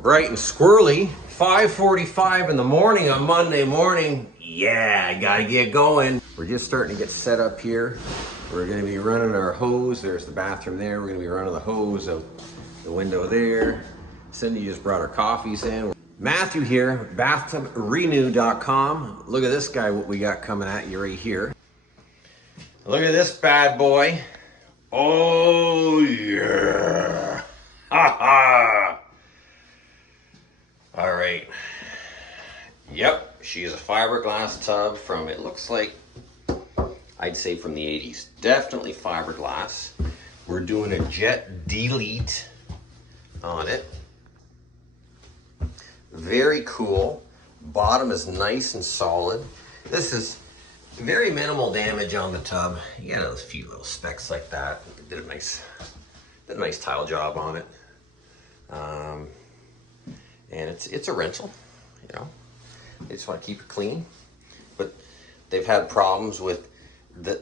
bright and squirrely. 5:45 in the morning on Monday morning. Yeah, I gotta get going. We're just starting to get set up here. We're gonna be running our hose. There's the bathroom there. We're gonna be running the hose out the window there. Cindy just brought our coffees in. Matthew here, bathtubrenew.com. Look at this guy, what we got coming at you right here. Look at this bad boy. Oh yeah. Ha ha. All right. Yep, she is a fiberglass tub from, it looks like, I'd say from the 80s. Definitely fiberglass. We're doing a jet delete on it. Very cool. Bottom is nice and solid. This is very minimal damage on the tub. You got a few little specks like that. Did a nice tile job on it. And it's a rental, you know. They just want to keep it clean. But they've had problems with the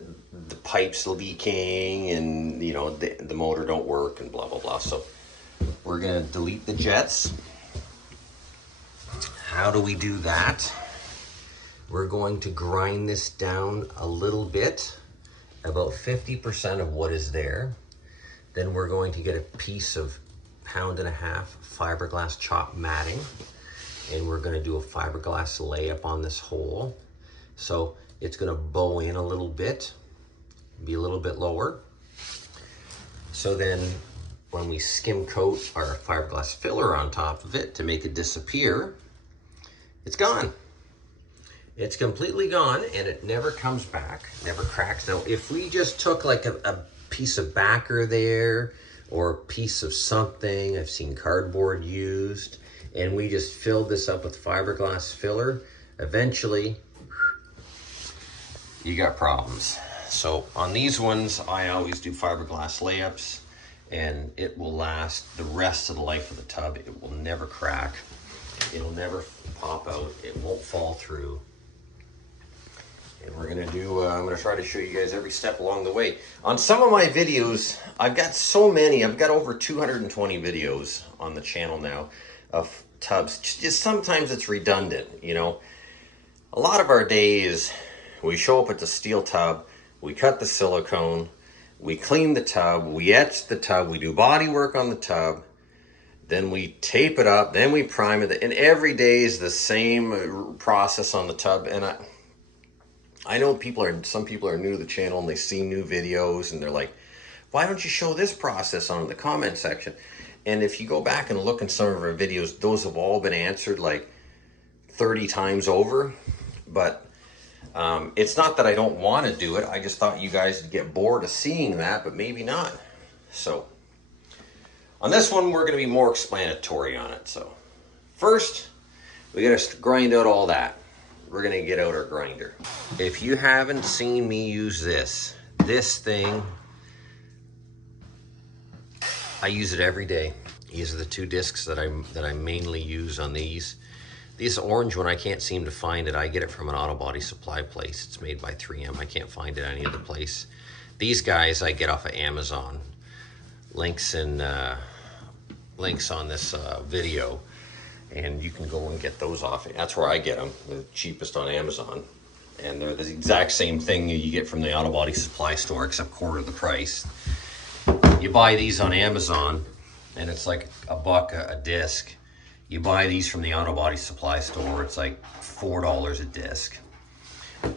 pipes leaking and, you know, the motor don't work and blah, blah, blah. So we're going to delete the jets. How do we do that? We're going to grind this down a little bit, about 50% of what is there. Then we're going to get a piece of 1.5 pounds fiberglass chop matting, and we're going to do a fiberglass layup on this hole. So it's going to bow in a little bit, be a little bit lower. So then when we skim coat our fiberglass filler on top of it to make it disappear, it's gone. It's completely gone, and it never comes back, never cracks. Now, if we just took like a piece of backer there, or a piece of something, I've seen cardboard used, and we just filled this up with fiberglass filler, eventually you got problems. So on these ones, I always do fiberglass layups, and it will last the rest of the life of the tub. It will never crack. It'll never pop out. It won't fall through. And we're gonna do, I'm gonna try to show you guys every step along the way. On some of my videos, I've got so many, I've got over 220 videos on the channel now of tubs. Just sometimes it's redundant, you know. A lot of our days, we show up at the steel tub, we cut the silicone, we clean the tub, we etch the tub, we do body work on the tub, then we tape it up, then we prime it, and every day is the same process on the tub. And I know some people are new to the channel and they see new videos and they're like, why don't you show this process on the comment section? And if you go back and look in some of our videos, those have all been answered like 30 times over. But it's not that I don't want to do it. I just thought you guys would get bored of seeing that, but maybe not. So on this one, we're going to be more explanatory on it. So first, we got to grind out all that. We're going to get out our grinder. If you haven't seen me use this thing, I use it every day. These are the two discs that I mainly use on these. This orange one, I can't seem to find it. I get it from an auto body supply place. It's made by 3M. I can't find it any other place. These guys I get off of Amazon. Links on this video. And you can go and get those off. That's where I get them, the cheapest on Amazon. And they're the exact same thing you get from the auto body supply store, except quarter the price. You buy these on Amazon, and it's like $1 a disc. You buy these from the auto body supply store, it's like $4 a disc.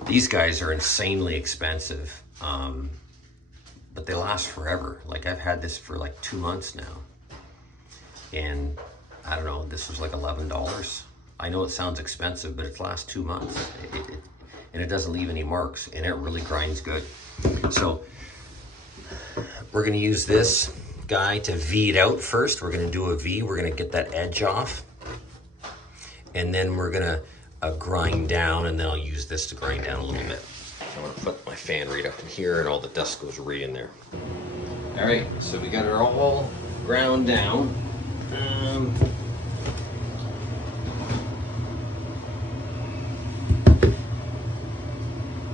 These guys are insanely expensive, but they last forever. Like, I've had this for like 2 months now. And I don't know, this was like $11. I know it sounds expensive, but it lasts 2 months. And it doesn't leave any marks, and it really grinds good. So we're gonna use this guy to V it out first. We're gonna do a V, we're gonna get that edge off. And then we're gonna grind down, and then I'll use this to grind down a little bit. I'm gonna put my fan right up in here, and all the dust goes right in there. All right, so we got it all ground down.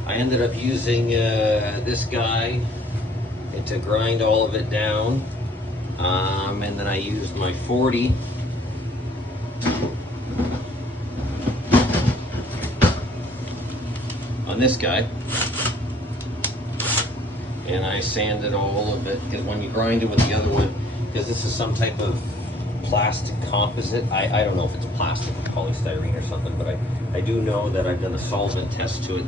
I ended up using this guy to grind all of it down, and then I used my 40 on this guy. And I sand it all a bit, because when you grind it with the other one, because this is some type of plastic composite, I don't know if it's plastic or polystyrene or something, but I do know that I've done a solvent test to it.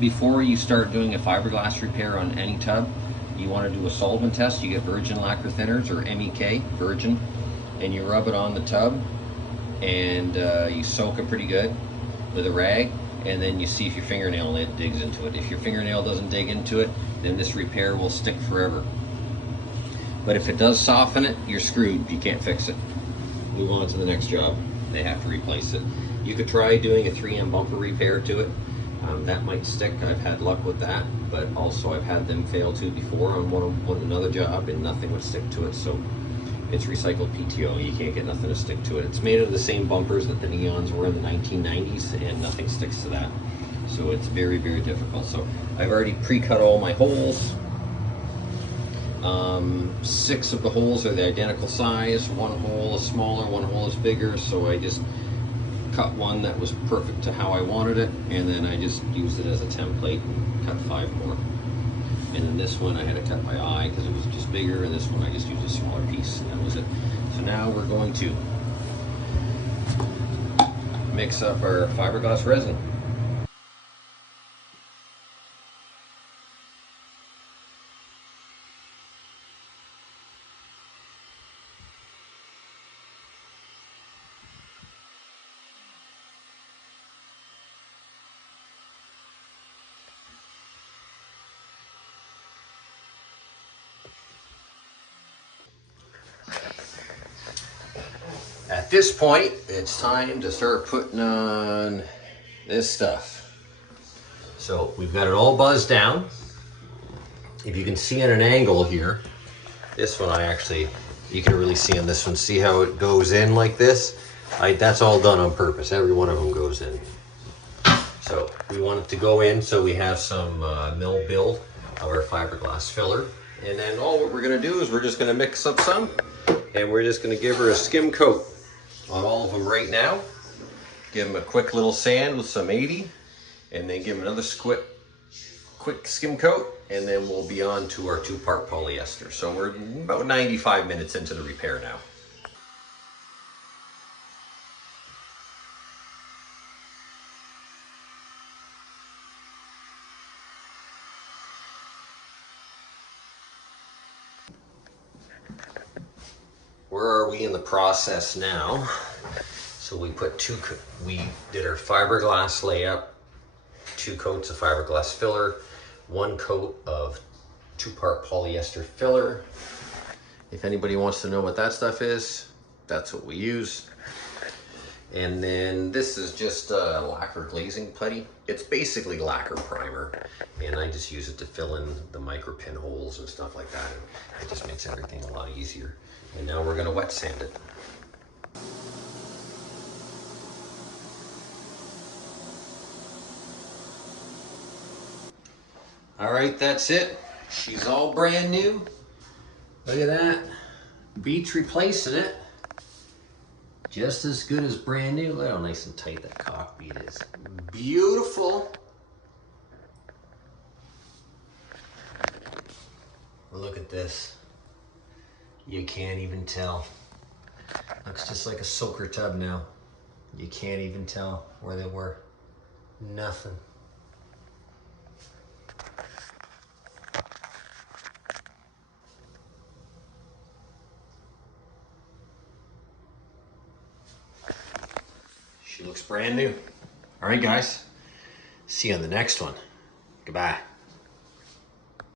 Before you start doing a fiberglass repair on any tub, you want to do a solvent test. You get virgin lacquer thinners, or MEK, virgin, and you rub it on the tub, and you soak it pretty good with a rag, and then you see if your fingernail digs into it. If your fingernail doesn't dig into it, then this repair will stick forever. But if it does soften it, you're screwed. You can't fix it. Move on to the next job. They have to replace it. You could try doing a 3M bumper repair to it. That might stick. I've had luck with that, but also I've had them fail too before on another job, and nothing would stick to it. So it's recycled PTO. You can't get nothing to stick to it. It's made of the same bumpers that the Neons were in the 1990s, and nothing sticks to that. So it's very, very difficult. So I've already pre-cut all my holes. 6 of the holes are the identical size. 1 hole is smaller, 1 hole is bigger. So I just cut one that was perfect to how I wanted it, and then I just used it as a template and cut 5 more. And then this one I had to cut by eye because it was just bigger, and this one I just used a smaller piece, and that was it. So now we're going to mix up our fiberglass resin. At this point, it's time to start putting on this stuff. So we've got it all buzzed down. If you can see at an angle here, this one you can really see on this one. See how it goes in like this? That's all done on purpose. Every one of them goes in. So we want it to go in, so we have some mill build of our fiberglass filler. And then all what we're gonna do is we're just gonna mix up some, and we're just gonna give her a skim coat on all of them right now. Give them a quick little sand with some 80, and then give them another quick skim coat, and then we'll be on to our 2-part polyester. So we're about 95 minutes into the repair now. Where are we in the process now? So we did our fiberglass layup, 2 coats of fiberglass filler, 1 coat of 2-part polyester filler. If anybody wants to know what that stuff is, that's what we use. And then this is just a lacquer glazing putty. It's basically lacquer primer, and I just use it to fill in the micro pinholes and stuff like that. And it just makes everything a lot easier. And now we're gonna wet sand it. All right, that's it. She's all brand new. Look at that. Beach replacing it. Just as good as brand new. Look how nice and tight that cock bead is. Beautiful. Look at this. You can't even tell. Looks just like a soaker tub now. You can't even tell where they were. Nothing. She looks brand new. All right, guys. See you on the next one. Goodbye.